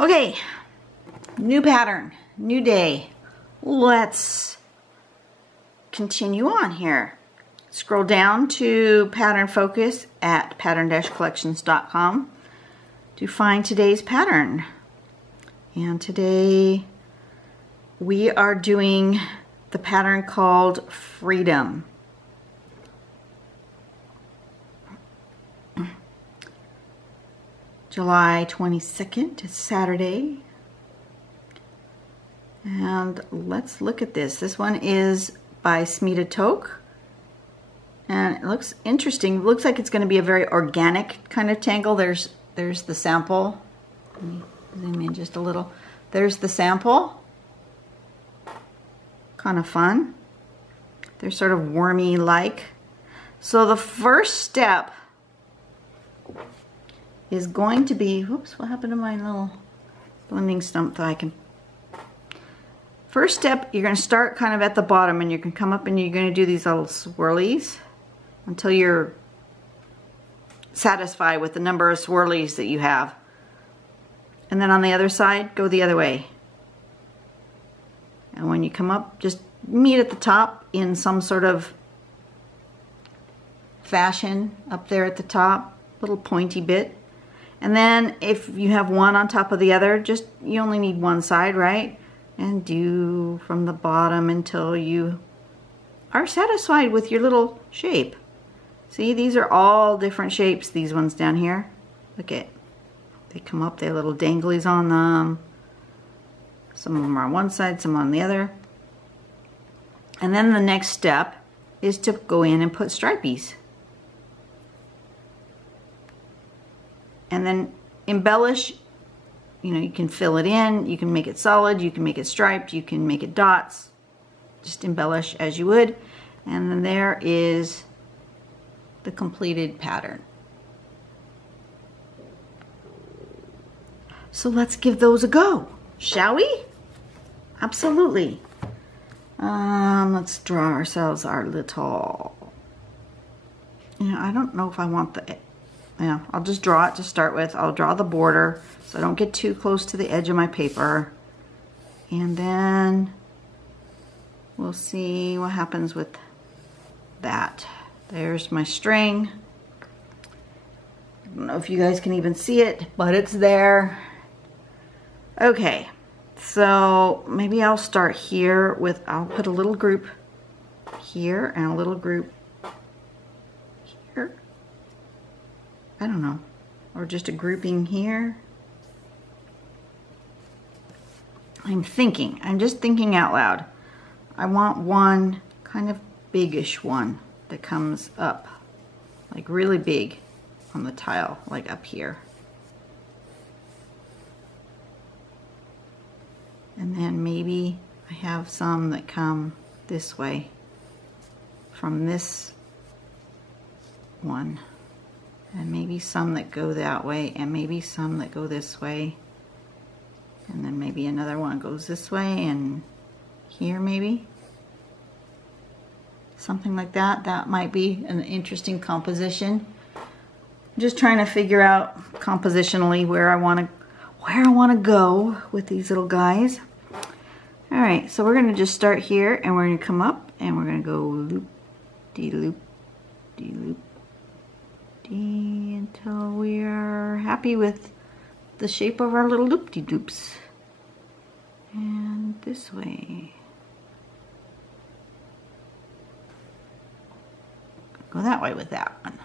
Okay, new pattern, new day. Let's continue on here. Scroll down to pattern focus at pattern-collections.com to find today's pattern. And today we are doing the pattern called Freedom. July 22nd, it's Saturday. And let's look at this. This one is by Smita Toke. And it looks interesting. It looks like it's going to be a very organic kind of tangle. There's the sample. Let me zoom in just a little. There's the sample. Kind of fun. They're sort of wormy-like. So the first step is going to be, whoops, what happened to my little blending stump that I can. First step, you're going to start kind of at the bottom and you can come up and you're going to do these little swirlies until you're satisfied with the number of swirlies that you have. And then on the other side, go the other way. And when you come up, just meet at the top in some sort of fashion up there at the top, little pointy bit. And then if you have one on top of the other, just, you only need one side, right? And do from the bottom until you are satisfied with your little shape. See, these are all different shapes, these ones down here. Look at, they come up, they have little danglies on them. Some of them are on one side, some on the other. And then the next step is to go in and put stripies. And then embellish, you know, you can fill it in, you can make it solid, you can make it striped, you can make it dots. Just embellish as you would. And then there is the completed pattern. So let's give those a go, shall we? Absolutely. Let's draw ourselves our little, you know, I don't know if I want the, yeah, I'll just draw it to start with. I'll draw the border so I don't get too close to the edge of my paper. And then we'll see what happens with that. There's my string. I don't know if you guys can even see it, but it's there. Okay, so maybe I'll start here with, I'll put a little group here and a little group here. I don't know, or just a grouping here. I'm just thinking out loud. I want one kind of biggish one that comes up, like really big on the tile, like up here. And then maybe I have some that come this way from this one. And maybe some that go that way, and maybe some that go this way. And then maybe another one goes this way, and here maybe. Something like that. That might be an interesting composition. I'm just trying to figure out compositionally where I want to go with these little guys. All right, so we're going to just start here, and we're going to come up, and we're going to go loop, de loop, de loop, until we are happy with the shape of our little loop-de-loops. And this way. Go that way with that one.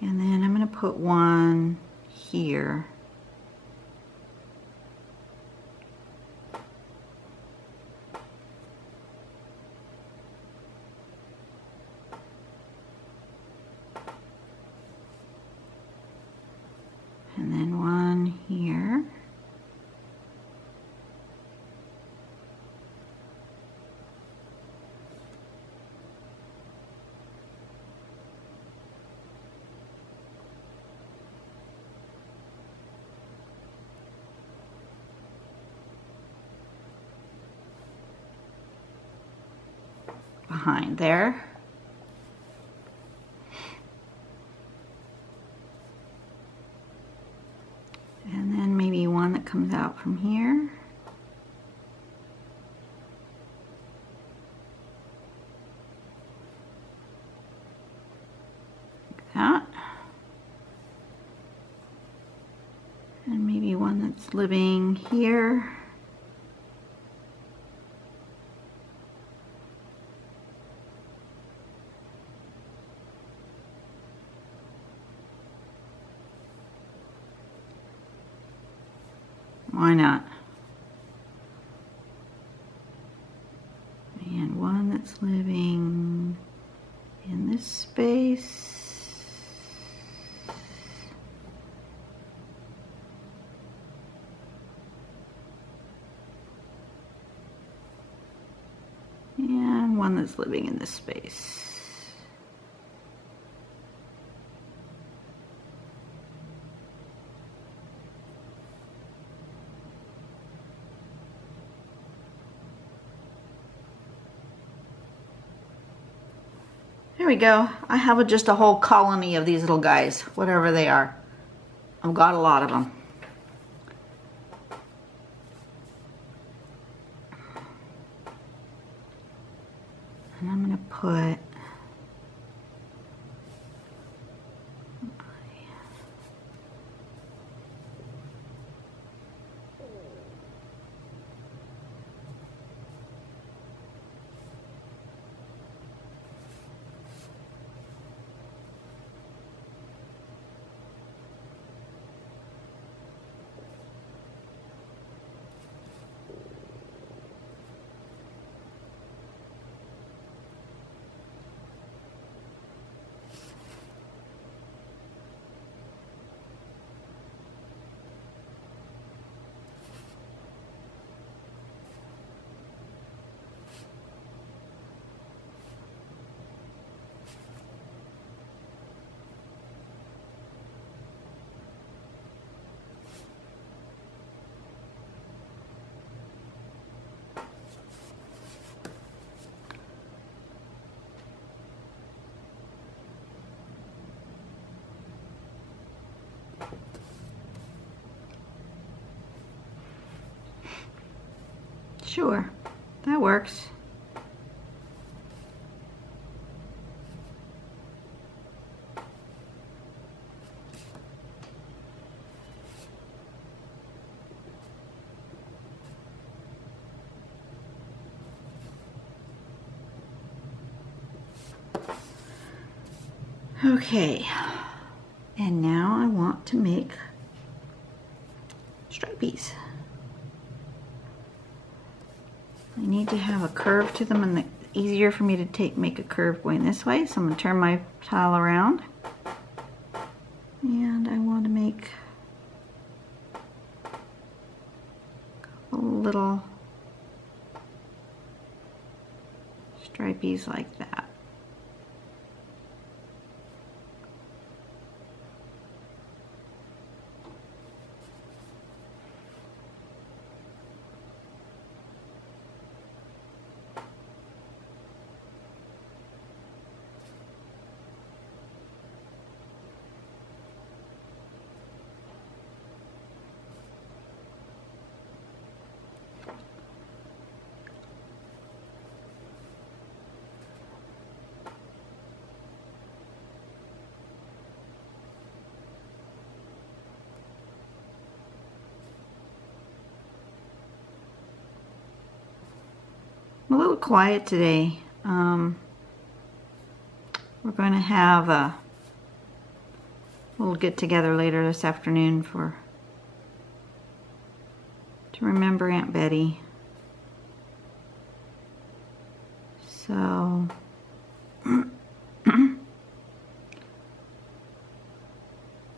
And then I'm going to put one here. And then one here. Behind there. comes out from here. Like that. And maybe one that's living here. Why not? And one that's living in this space. And one that's living in this space. There we go. I have just a whole colony of these little guys, whatever they are. I've got a lot of them. And I'm going to put Sure, that works. Okay, and now I want to make stripies. I need to have a curve to them, and it's easier for me to make a curve going this way. So I'm going to turn my tile around, and I want to make a little stripies like that. I'm a little quiet today. We're going to have a little get together later this afternoon to remember Aunt Betty. So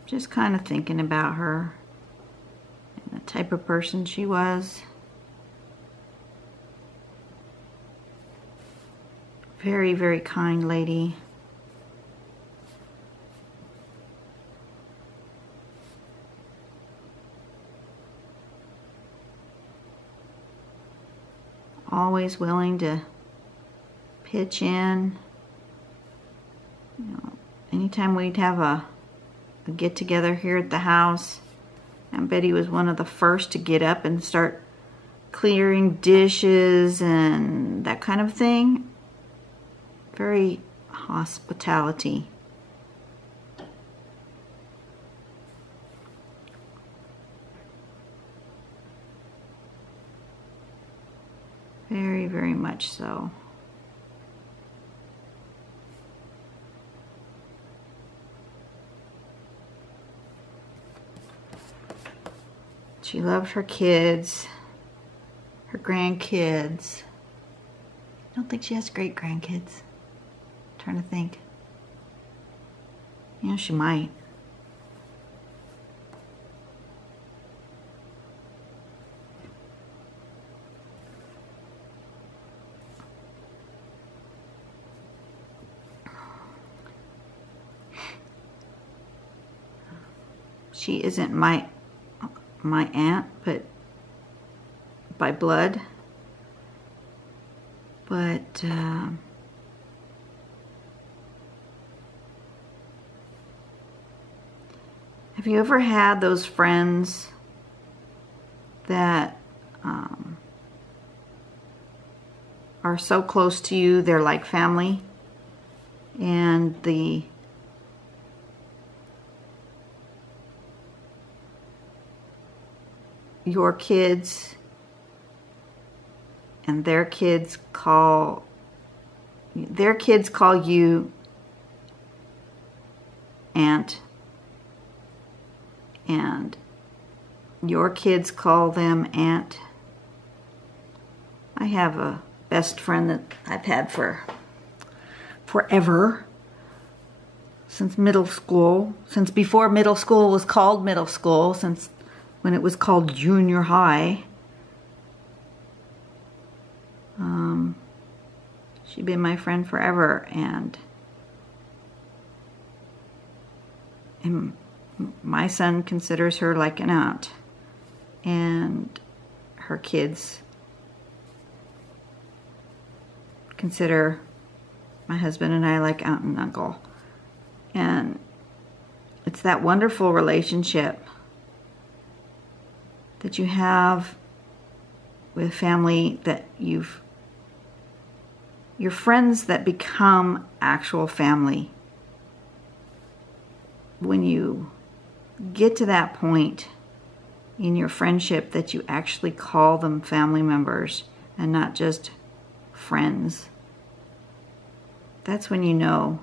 just kind of thinking about her and the type of person she was. Very, very kind lady. Always willing to pitch in. You know, anytime we'd have a get together here at the house, Aunt Betty was one of the first to get up and start clearing dishes and that kind of thing. Very hospitality. Very, very much so. She loved her kids, her grandkids. I don't think she has great grandkids. I'm trying to think. Yeah, she might. She isn't my aunt, but by blood. But have you ever had those friends that are so close to you, they're like family, and your kids and their kids call you aunt, and your kids call them aunt? I have a best friend that I've had for forever, since middle school, since before middle school was called middle school, since when it was called junior high. She'd been my friend forever, and my son considers her like an aunt, and her kids consider my husband and I like aunt and uncle. And it's that wonderful relationship that you have with family, that your friends that become actual family. When you get to that point in your friendship that you actually call them family members and not just friends, that's when you know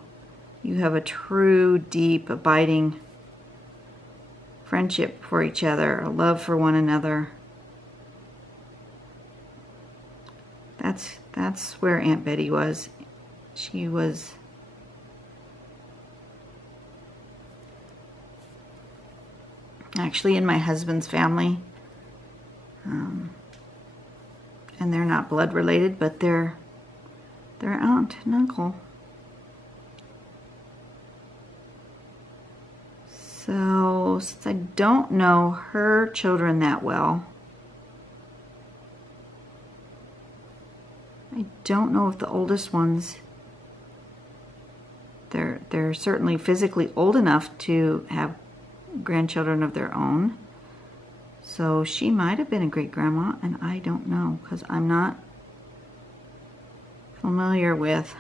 you have a true, deep, abiding friendship for each other, a love for one another. That's where Aunt Betty was. She was actually in my husband's family, and they're not blood related, but they're aunt and uncle. So since I don't know her children that well, I don't know if the oldest ones, they're certainly physically old enough to have grandchildren of their own. So she might have been a great grandma, and I don't know, because I'm not familiar with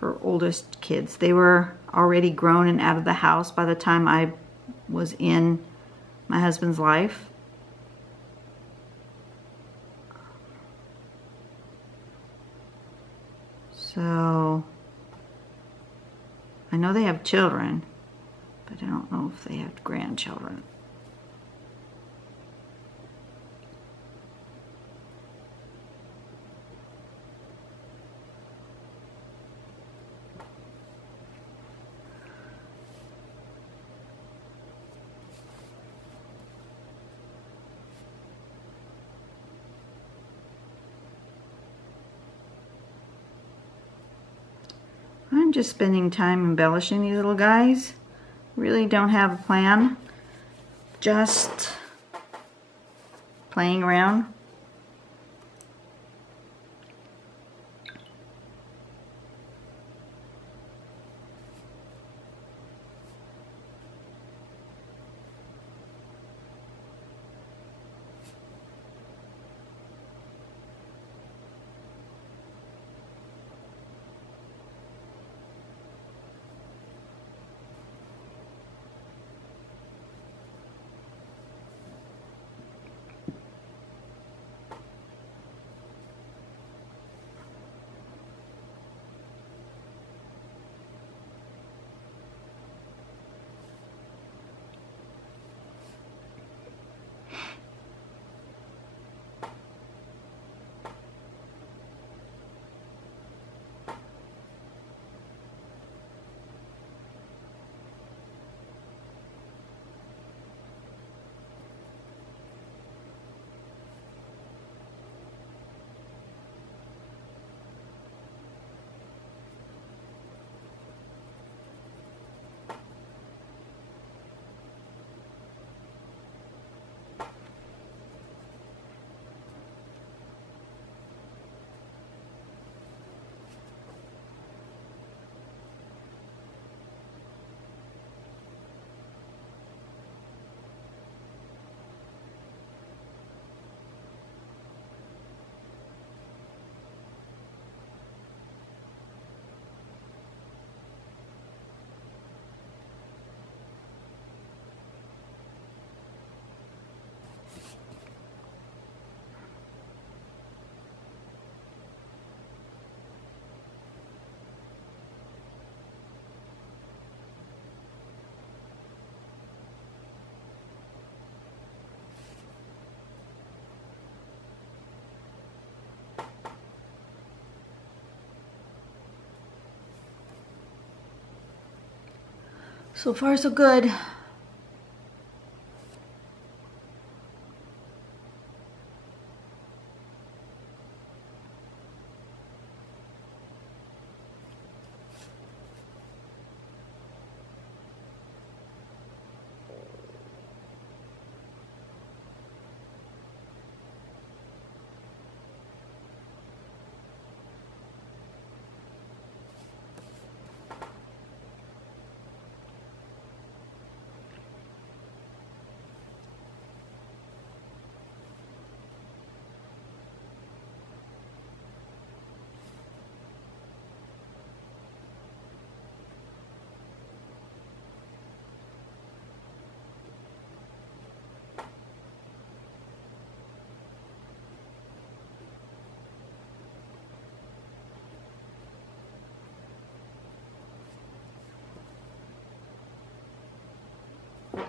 her oldest kids. They were already grown and out of the house by the time I was in my husband's life. So I know they have children, but I don't know if they have grandchildren. I'm just spending time embellishing these little guys. Really don't have a plan. Just playing around. So far, so good.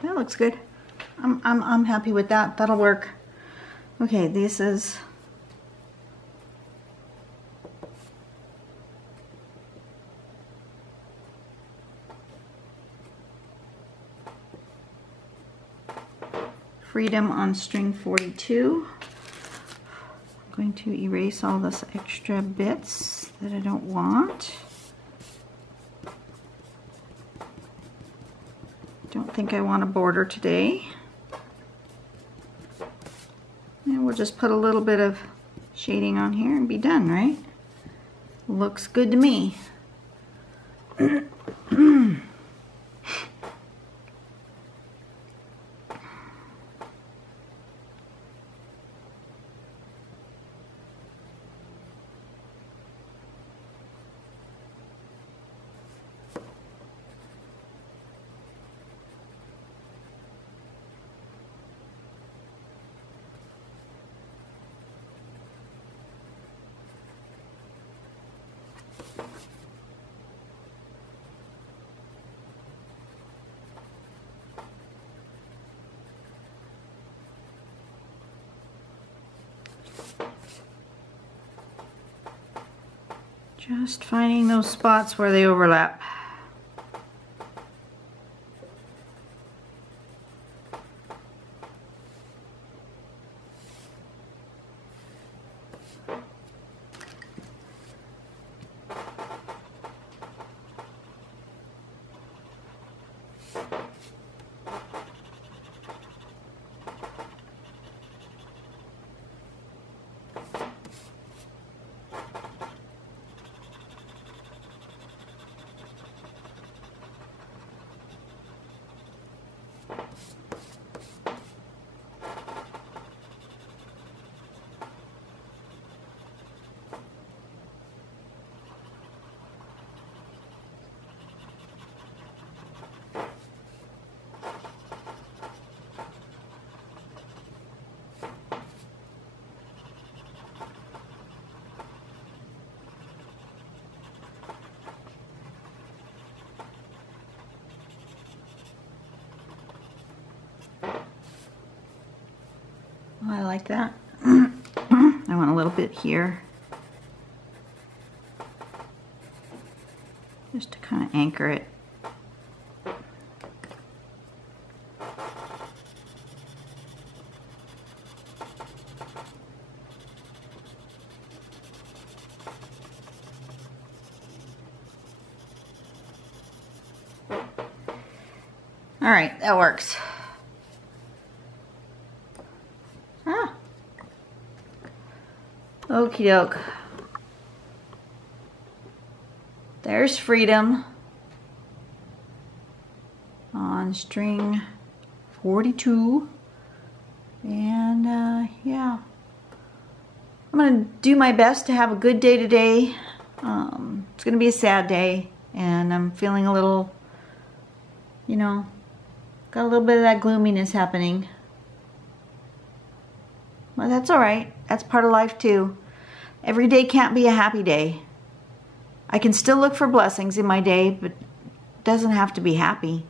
That looks good. I'm happy with that. That'll work. Okay, this is Freedom on string 42. I'm going to erase all this extra bits that I don't want. Don't think I want a border today. And we'll just put a little bit of shading on here and be done, right? Looks good to me. Just finding those spots where they overlap. I like that. I want a little bit here. Just to kind of anchor it. All right, that works. Okie doke. There's Freedom on string 42. And yeah, I'm gonna do my best to have a good day today. It's gonna be a sad day, and I'm feeling a little, you know, got a little bit of that gloominess happening. Well, that's all right. That's part of life too. Every day can't be a happy day. I can still look for blessings in my day, but it doesn't have to be happy.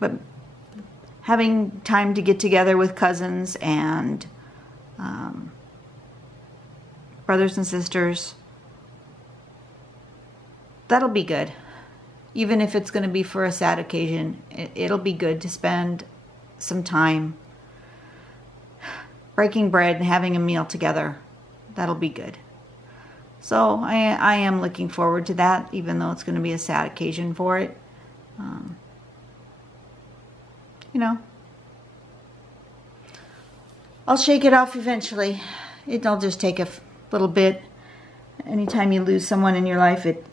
But having time to get together with cousins and brothers and sisters, that'll be good. Even if it's going to be for a sad occasion, it'll be good to spend some time breaking bread and having a meal together. That'll be good. So I am looking forward to that, even though it's going to be a sad occasion for it. You know, I'll shake it off eventually. It'll just take a little bit. Anytime you lose someone in your life, it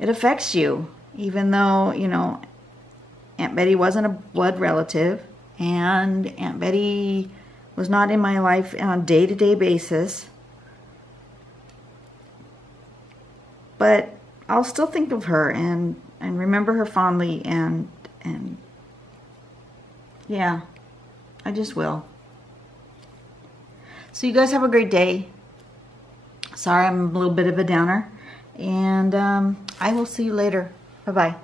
affects you. Even though, you know, Aunt Betty wasn't a blood relative, and Aunt Betty was not in my life on a day-to-day basis. But I'll still think of her and remember her fondly, and yeah, I just will. So you guys have a great day. Sorry I'm a little bit of a downer, and I will see you later. Bye-bye.